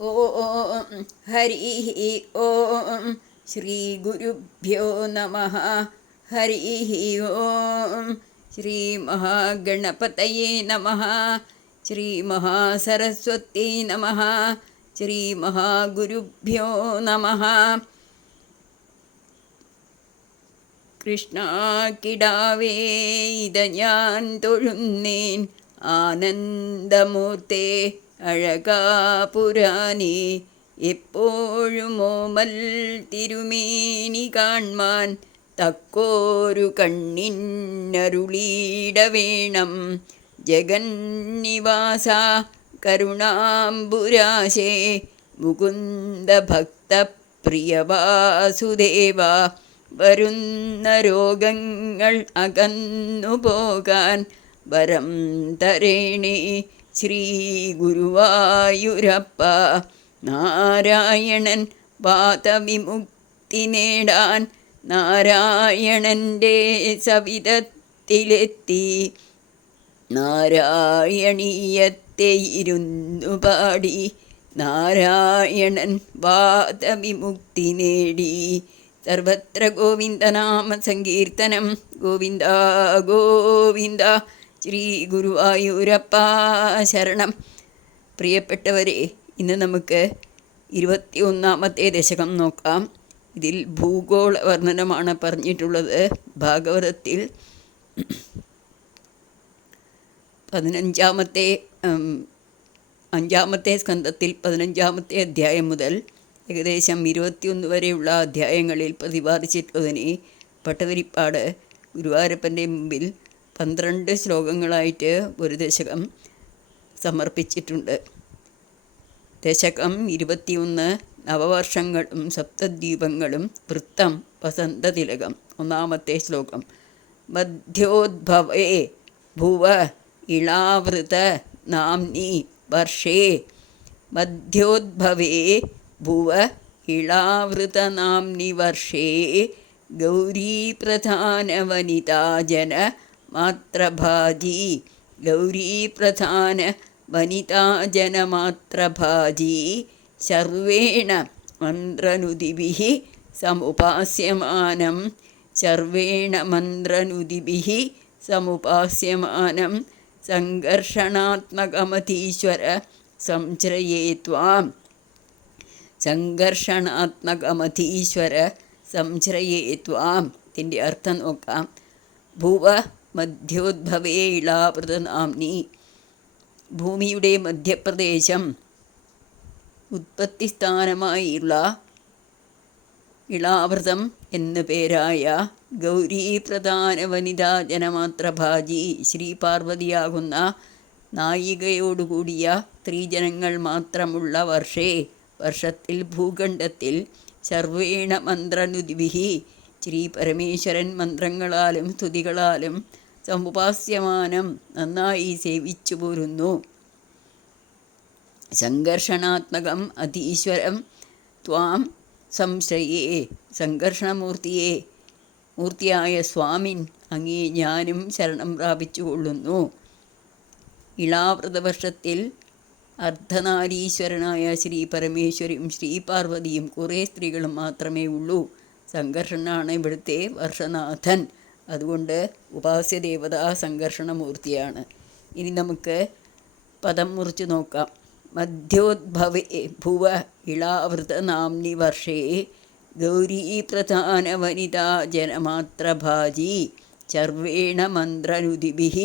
ഓം ഹരി ഓം ശ്രീ ഗുരുഭ്യോ നമഃ. ഹരി ഓം ശ്രീ മഹാഗണപതയേ നമഃ. ശ്രീ മഹാസരസ്വത്യൈ നമഃ. ശ്രീ മഹാഗുരുഭ്യോ നമഃ. കൃഷ്ണ കിടാവേ ഇത ഞാൻ തൊഴുന്നേൻ ആനന്ദമൂർത്തേ അഴകാപുരാനേ. എപ്പോഴും ഓമൽ തിരുമേനി കാൺമാൻ തക്കോരു കണ്ണിന്നരുളീട വേണം. ജഗന്നിവാസ കരുണാംബുരാശേ മുകുന്ദ ഭക്ത പ്രിയ വാസുദേവ. വരുന്ന രോഗങ്ങൾ അകന്നുപോകാൻ വരം തരേണേ ശ്രീ ഗുരുവായൂരപ്പ. നാരായണൻ പാദവിമുക്തി നേടാൻ നാരായണൻ്റെ സവിധത്തിലെത്തി നാരായണീയത്തെ ഇരുന്നു പാടി നാരായണൻ പാദവിമുക്തി നേടി. സർവത്ര ഗോവിന്ദനാമ സങ്കീർത്തനം. ഗോവിന്ദ ഗോവിന്ദ. ശ്രീ ഗുരുവായൂരപ്പ ശരണം. പ്രിയപ്പെട്ടവരെ, ഇന്ന് നമുക്ക് 21ാമത്തെ ദശകം നോക്കാം. ഇതിൽ ഭൂഗോള വർണ്ണനമാണ് പറഞ്ഞിട്ടുള്ളത്. ഭാഗവതത്തിൽ 5ാമത്തെ സ്കന്ധത്തിൽ 15ാമത്തെ അധ്യായം മുതൽ ഏകദേശം 21 വരെയുള്ള അധ്യായങ്ങളിൽ പ്രതിപാദിച്ചിട്ടുള്ളതിനെ ഭട്ടതിരിപ്പാട് ഗുരുവായൂരപ്പൻ്റെ മുമ്പിൽ 12 ശ്ലോകങ്ങളായിട്ട് ഒരു ദശകം സമർപ്പിച്ചിട്ടുണ്ട്. ദശകം 21 നവവർഷങ്ങളും സപ്തദ്വീപങ്ങളും വൃത്തം വസന്തതിലകം. 1ാമത്തെ ശ്ലോകം. മധ്യോദ്ഭവേ ഭുവ ഇളാവൃത നാംനി വർഷേ. മധ്യോദ്ഭവേ ഭുവ ഇളാവൃത നാംനി വർഷേ ഗൗരീപ്രധാനവനിതാജന മാത്രഭാജി. ഗൗരീപ്രധാന വനിതാജനമാത്രഭാജി സർവേണ മന്ത്രനുദിഭിഃ സമുപാസ്യമാനം. സർവേണ മന്ത്രനുദിഭിഃ സമുപാസ്യമാനം സംഘർഷണാത്മകമതീശ്വര സംശ്രയേ ത്വാം. സംഘർഷണാത്മകമതീശ്വര സംശ്രയേ ത്വാം. ഇതിൻ്റെ അർത്ഥം നോക്കാം. ഭുവ മധ്യോദ്ഭവേ ഇളാവൃതനാംനി. ഭൂമിയുടെ മധ്യപ്രദേശം ഉത്പത്തിസ്ഥാനമായുള്ള ഇളാവൃതം എന്നു പേരായ ഗൗരീപ്രധാന വനിതാ ജനമാത്രഭാജി ശ്രീപാർവതിയാകുന്ന നായികയോടുകൂടിയ സ്ത്രീജനങ്ങൾ മാത്രമുള്ള വർഷേ. വർഷത്തിൽ ഭൂഖണ്ഡത്തിൽ സർവേണ മന്ത്രനുദിഭിഃ ശ്രീ പരമേശ്വരൻ മന്ത്രങ്ങളാലും സ്തുതികളാലും സമുപാസ്യമാനം നന്നായി സേവിച്ചു പോരുന്നു. സംഘർഷണാത്മകം അധീശ്വരം ത്വാം സംശ്രയേ. മൂർത്തിയായ സ്വാമിൻ അങ്ങേ ഞാനും ശരണം പ്രാപിച്ചുകൊള്ളുന്നു. ഇളാവൃതവർഷത്തിൽ അർദ്ധനാരീശ്വരനായ ശ്രീ പരമേശ്വരിയും ശ്രീ പാർവതിയും കുറേ സ്ത്രീകളും മാത്രമേ ഉള്ളൂ. സംഘർഷനാണ് ഇവിടുത്തെ വർഷനാഥൻ. അതുകൊണ്ട് ഉപാസ്യദേവത സംഘർഷണമൂർത്തിയാണ്. ഇനി നമുക്ക് പദം മുറിച്ച് നോക്കാം. മധ്യോദ്ഭവേ ഭുവ ഇളാവൃത നാംനി വർഷേ ഗൗരീപ്രധാന വനിതാ ജനമാത്രഭാജി സർവേണ മന്ത്രനുദിഭിഃ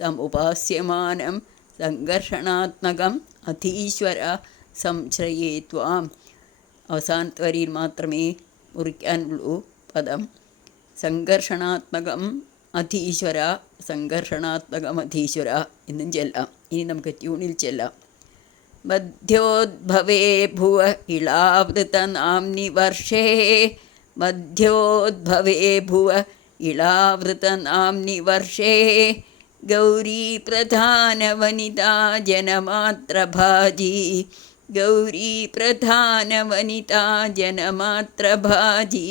സമുപാസ്യമാനം സംഘർഷണാത്മകം അധീശ്വര സംശ്രയേ ത്വാം. അവസാനത്തെ വരിയിൽ മാത്രമേ മുറിക്കാനുള്ളൂ പദം. സംഘർഷണാത്മകം അധീശ്വര, സംഘർഷണാത്മകം അധീശ്വര എന്നും ചെല്ലാം. ഇനി നമുക്ക് ട്യൂണിൽ ചെല്ലാം. മധ്യോദ്ഭവേ ഭുവ ഇളാവൃത നാംനി വർഷേ. മധ്യോദ്ഭവേ ഭുവ ഇളാവൃത നാംനി വർഷേ ഗൗരീപ്രധാന വനിതാ ജനമാത്രഭാജി. ഗൗരീപ്രധാന വനിതാ ജനമാത്രഭാജി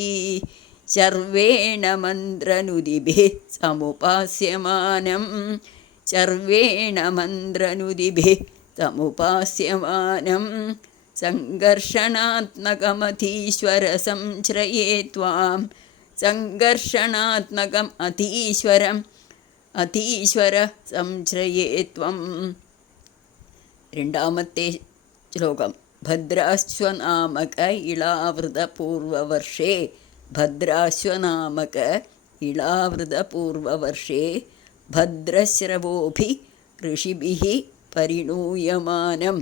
സർവേണ മന്ത്രനുദിഭിഃ സമുപാസ്യമാനം. സർവേണ മന്ത്രനുദിഭിഃ സമുപാസ്യമാനം സംഘർഷണാത്മകമധീശ്വര സംശ്രയേ ത്വാം. സംഘർഷണാത്മകം അധീശ്വര സംശ്രയേ ത്വം. രണ്ടാമത്തെ ശ്ലോകം. ഭദ്രാശ്വനാമക ഇളാവൃതപൂർവവർഷേ. ഭദ്രാശ്വനാമക ഇളാവൃതപൂർവവർഷേ ഭദ്രശ്രവോഭി ഋഷിഭിഃ പരിണൂയമാനം.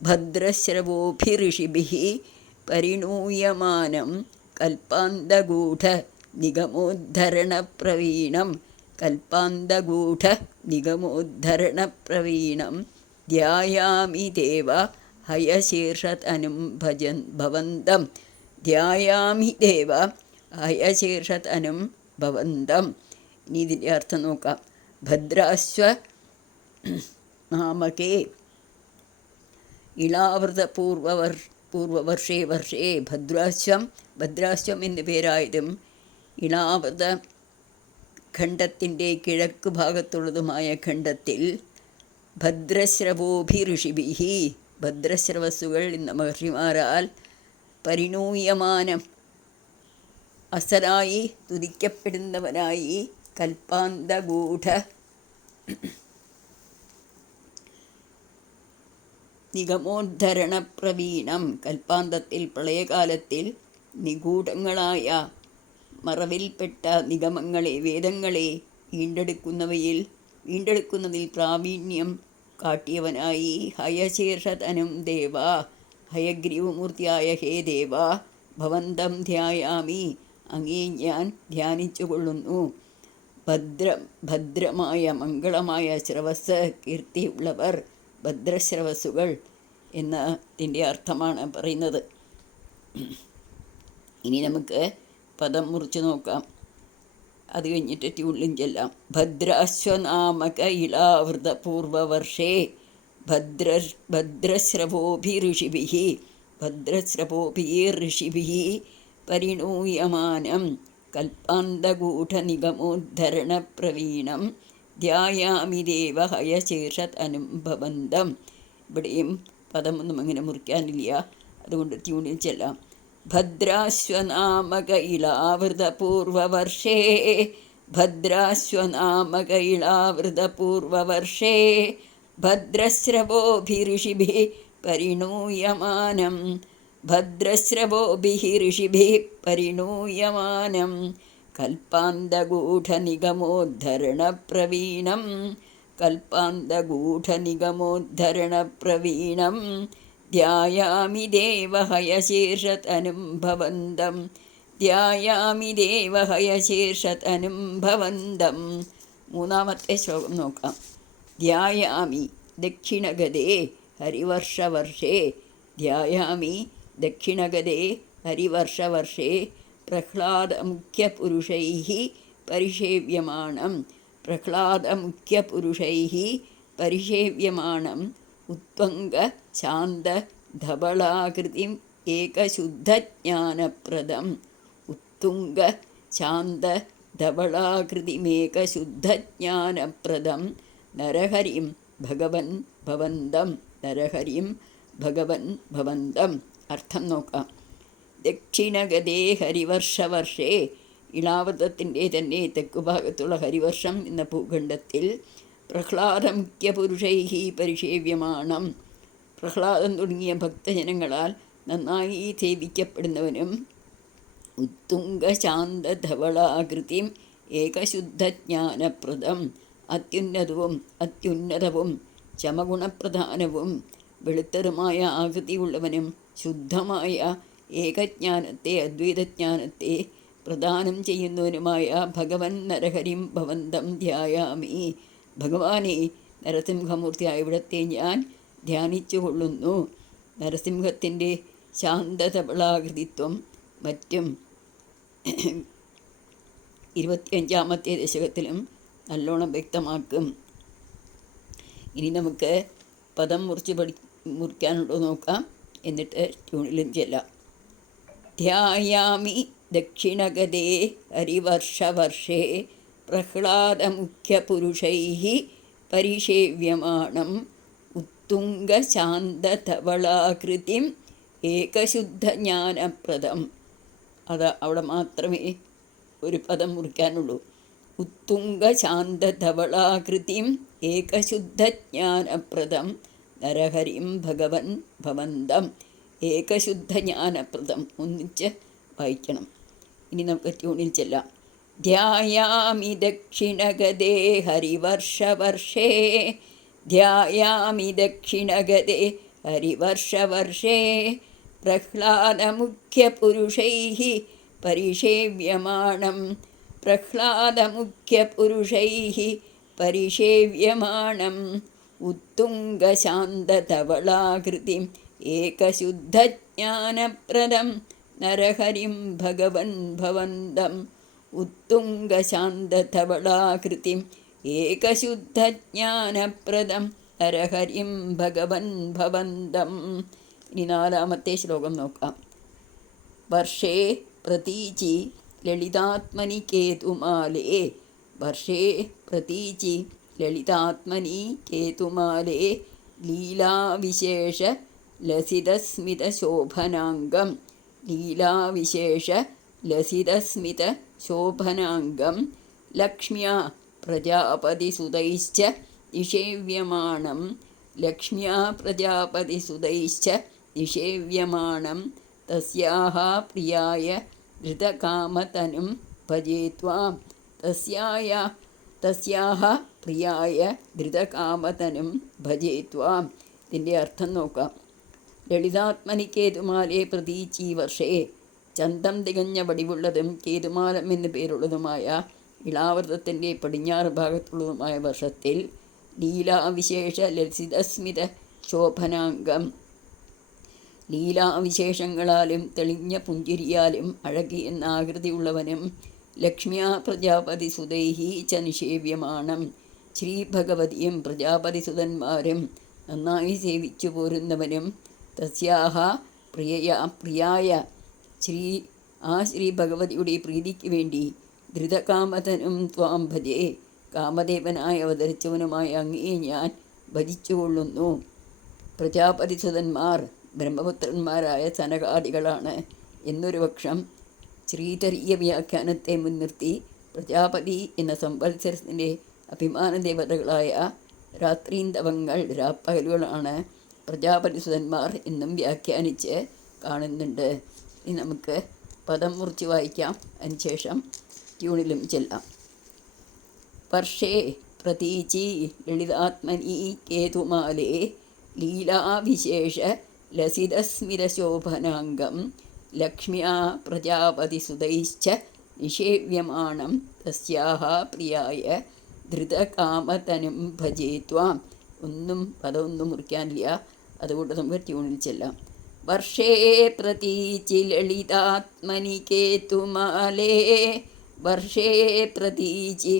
ഭദ്രശ്രവോഭിഋഷിഭിഃ പരിണൂയമാനം കൽപ്പാന്തഗൂഢ നിഗമോദ്ധരണപ്രവീണം. കൽപ്പാന്തഗൂഢ നിഗമോദ്ധരണപ്രവീണം ധ്യായാമി ദേവ ഹയശീർഷതനും ഭവന്തം. ധ്യായാമി ദേവ ഹയശീർഷതനും ഭവന്തം. ഇനി ഇതിൻ്റെ അർത്ഥം നോക്കാം. ഭദ്രാശ്വ നാമകേ ഇളാവൃതപൂർവവർഷേ വർഷേ. ഭദ്രാശ്വം എന്നു പേരായതും ഇളാവൃത ഖണ്ഡത്തിൻ്റെ കിഴക്ക് ഭാഗത്തുള്ളതുമായ ഖണ്ഡത്തിൽ ഭദ്രശ്രവോഭി ഋഷിഭിഃ ഭദ്രശ്രവസ്സുകൾ എന്ന മഹർഷിമാരാൽ പരിണൂയമാനം അസലായി തുതിക്കപ്പെടുന്നവനായി കൽപ്പാന്തഗൂഢ നിഗമോദ്ധരണപ്രവീണം. കൽപ്പാന്തത്തിൽ പ്രളയകാലത്തിൽ നിഗൂഢങ്ങളായ മറവിൽപ്പെട്ട നിഗമങ്ങളെ വേദങ്ങളെ വീണ്ടെടുക്കുന്നതിൽ പ്രാവീണ്യം കാട്ടിയവനായി ഹയശീർഷതനും ദേവ ഹയഗ്രീവമൂർത്തിയായ ഹേ ദേവ ഭവന്തം ധ്യായാമി അങ്ങേ ഞാൻ ധ്യാനിച്ചുകൊള്ളുന്നു. ഭദ്രമായ മംഗളമായ ശ്രവസ് കീർത്തിയുള്ളവർ ഭദ്രശ്രവസ്സുകൾ എന്നതിൻ്റെ അർത്ഥമാണ് പറയുന്നത്. ഇനി നമുക്ക് പദം മുറിച്ച് നോക്കാം. അത് കഴിഞ്ഞിട്ട് ട്യൂണിലും ചെല്ലാം. ഭദ്രാശ്വനാമക ഇളാവൃതപൂർവവർഷേ ഭദ്രശ്രവോഭിഋഷിഭിഃ ഭദ്രശ്രവോഭിർഋഷിഭിഃ പരിണൂയമാനം കൽപ്പാന്തഗൂഢനിഗമോദ്ധരണപ്രവീണം ധ്യായാമി ദേവ ഹയശീർഷതനും ഭവന്തം. ഇവിടെയും പദമൊന്നും അങ്ങനെ മുറിക്കാനില്ല, അതുകൊണ്ട് ട്യൂണിൽ ചെല്ലാം. ഭദ്രാശ്വനാമക ഇളാവൃതപൂർവവർഷേ ഭദ്രാശ്വനാമക ഇളാവൃതപൂർവവർഷേ ഭദ്രശ്രവോഭിഋഷിഭിഃ പരിണൂയമാനം ഭദ്രശ്രവോഭിഃ ഋഷിഭിഃ പരിണൂയമാനം കൽപ്പാന്തഗൂഢനിഗമോദ്ധരണപ്രവീണം കൽപ്പാന്തഗൂഢനിഗമോദ്ധരണപ്രവീണം ധ്യായാമി ദേവ ഹയശീർഷതനും ഭവന്തം. ധ്യായാമി ദേവ ഹയശീർഷതനും ഭവന്തം. മൂന്നാമത്തെ ശ്ലോകം നോക്കാം. ധ്യായാമി ദക്ഷിണഗതേ ഹരിവർഷവർഷേ. ധ്യായാമി ദക്ഷിണഗതേ ഹരിവർഷവർഷേ പ്രഹ്ലാദമുഖ്യപുരുഷൈഃ പരിഷേവ്യമാണം. പ്രഹ്ലാദമുഖ്യപുരുഷൈഃ പരിഷേവ്യമാണം ഉത്തുംഗശാന്തധവളാകൃതിം ഏകശുദ്ധജ്ഞാനപ്രദം. ഉത്തുംഗശാന്തധവളാകൃതിമേകശുദ്ധജ്ഞാനപ്രദം നരഹരിം ഭഗവൻ ഭവന്തം. നരഹരിം ഭഗവൻ ഭവന്തം. അർത്ഥം നോക്കാം. ദക്ഷിണഗതേ ഹരിവർഷവർഷേ ഇളാവൃതത്തിൻ്റെ തന്നെ തെക്കുഭാഗത്തുള്ള ഹരിവർഷം എന്ന ഭൂഖണ്ഡത്തിൽ പ്രഹ്ലാദമുഖ്യപുരുഷൈഃ പരിഷേവ്യമാണം. പ്രഹ്ലാദം തുടങ്ങിയ ഭക്തജനങ്ങളാൽ നന്നായി സേവിക്കപ്പെടുന്നവനും ഉത്തുംഗശാന്തധവളാകൃതിം ഏകശുദ്ധജ്ഞാനപ്രദം അത്യുന്നതവും ചമഗുണപ്രധാനവും വെളുത്തതുമായ ആകൃതിയുള്ളവനും ശുദ്ധമായ ഏകജ്ഞാനത്തെ അദ്വൈതജ്ഞാനത്തെ പ്രദാനം ചെയ്യുന്നവനുമായ ഭഗവൻ നരഹരിം ഭവന്തം ധ്യായാമി. ഭഗവാനെ നരസിംഹമൂർത്തിയായ ഇവിടത്തെ ഞാൻ ധ്യാനിച്ചുകൊള്ളുന്നു. നരസിംഹത്തിൻ്റെ ശാന്തധവളാകൃതിത്വം മറ്റും 25ാമത്തെ ദശകത്തിലും നല്ലോണം വ്യക്തമാക്കും. ഇനി നമുക്ക് പദം മുറിക്കാനുണ്ടോ നോക്കാം, എന്നിട്ട് ട്യൂണിലും ചെല്ലാം. ധ്യായാമി ദക്ഷിണഗതേ ഹരിവർഷവർഷേ പ്രഹ്ലാദമുഖ്യപുരുഷൈഃ പരിഷേവ്യമാണം ഉത്തുംഗശാന്തധവളാകൃതിം ഏകശുദ്ധജ്ഞാനപ്രദം. അത് അവിടെ മാത്രമേ ഒരു പദം മുറിക്കാനുള്ളൂ. ഉത്തുംഗശാന്തധവളാകൃതിം ഏകശുദ്ധജ്ഞാനപ്രദം നരഹരിം ഭഗവൻ ഭവന്തം. ഏകശുദ്ധജ്ഞാനപ്രദം ഒന്നിച്ച് വായിക്കണം. ഇനി നമുക്ക് ട്യൂണിൽ ചെല്ലാം. ധ്യായാമി ദക്ഷിണഗതേ ഹരിവർഷവർഷേ. ധ്യായാമി ദക്ഷിണഗതേ ഹരിവർഷവർഷേ. പ്രഹ്ലാദമുഖ്യപുരുഷൈഃ പരിഷേവ്യമാണം. പ്രഹ്ലാദമുഖ്യപുരുഷൈഃ പരിഷേവ്യമാണം. ഉത്തുംഗശാന്തധവളാകൃതിം ഏകശുദ്ധജ്ഞാനപ്രദം നരഹരിം ഭഗവൻ ഭവന്തം. ഉത്തുംഗശാന്തധവളാകൃതിം ഏകശുദ്ധജ്ഞാനപ്രദം നരഹരിം ഭഗവൻ ഭവന്തം. ഇനി 4-ാമത്തെ ശ്ലോകം നോക്കാം. വർഷേ പ്രതീചി ലളിതാത്മനി കേതുമാലേ. വർഷേ പ്രതീചി ലളിതാത്മനി കേതുമാലേ. ലീലാവിശേഷ ലസിതസ്മിതശോഭനാംഗം. ലീലാവിശേഷ ലസിതസ്മിതശോഭനാംഗം. ലക്ഷ്മ്യാ പ്രജാപതിസുതൈശ്ച നിഷേവ്യമാണം. ലക്ഷ്മ്യാ പ്രജാപതിസുതൈശ്ച നിഷേവ്യമാണം. തസ്യാഃ പ്രിയായ ധൃതകാമതനും ഭജേ ത്വാം. തസ്യാഃ പ്രിയായ ധൃതകാമതനും ഭജേ ത്വാം. ഇതിൻ്റെ അർത്ഥം നോക്കാം. ലളിതാത്മനി കേതുമാലേ പ്രതീചി വർഷേ. ചന്തം തികഞ്ഞ വടിവുള്ളതും കേതുമാലം എന്നു പേരുള്ളതുമായ ഇളാവൃതത്തിൻ്റെ പടിഞ്ഞാറ് ഭാഗത്തുള്ളതുമായ വർഷത്തിൽ ലീലാവിശേഷ ലസിതസ്മിത ശോഭനാംഗം. ലീലാവിശേഷങ്ങളാലും തെളിഞ്ഞ പുഞ്ചിരിയാലും അഴകിയെന്ന ആകൃതിയുള്ളവനും ലക്ഷ്മ്യാ പ്രജാപതിസുതൈഃ ച നിഷേവ്യമാണം. ശ്രീഭഗവതിയും പ്രജാപതിസുതന്മാരും നന്നായി സേവിച്ചു പോരുന്നവനും തസ്യാഹ പ്രിയായ ശ്രീ ഭഗവതിയുടെ പ്രീതിക്ക് വേണ്ടി ധൃതകാമതനും ത്വാം ഭജേ. കാമദേവനായി അവതരിച്ചവനുമായ അങ്ങയെ ഞാൻ ഭജിച്ചുകൊള്ളുന്നു. പ്രജാപതിസുതന്മാർ ബ്രഹ്മപുത്രന്മാരായ സനകാദികളാണ് എന്നൊരു പക്ഷം ശ്രീധരീയ വ്യാഖ്യാനത്തെ മുൻനിർത്തി പ്രജാപതി എന്ന സംവത്സരത്തിൻ്റെ അഭിമാന ദേവതകളായ രാത്രീന്തവങ്ങൾ രാപ്പകലുകളാണ് പ്രജാപതിസുതന്മാർ എന്നും വ്യാഖ്യാനിച്ച് കാണുന്നുണ്ട്. ഇനി നമുക്ക് പദം മുറിച്ച് വായിക്കാം. അതിനുശേഷം ട്യൂണിലും ചെല്ലാം. വർഷേ പ്രതീചി ലളിതാത്മനി കേതുമാലേ. ലീലാവിശേഷ ലസിതസ്മിതശോഭനാംഗം. ലക്ഷ്മ്യാ പ്രജാപതിസുതൈശ്ച നിഷേവ്യമാണം. തസ്യാഃ പ്രിയായ ധൃതകാമതനും ഭജേ ത്വാം. പദമൊന്നും മുറിക്കാനില്ല, അതുകൊണ്ട് നമുക്ക് ട്യൂണിൽ ചെല്ലാം. വർഷേ പ്രതീചി ലളിതാത്മനി കേതുമാലേ. വർഷേ പ്രതീചി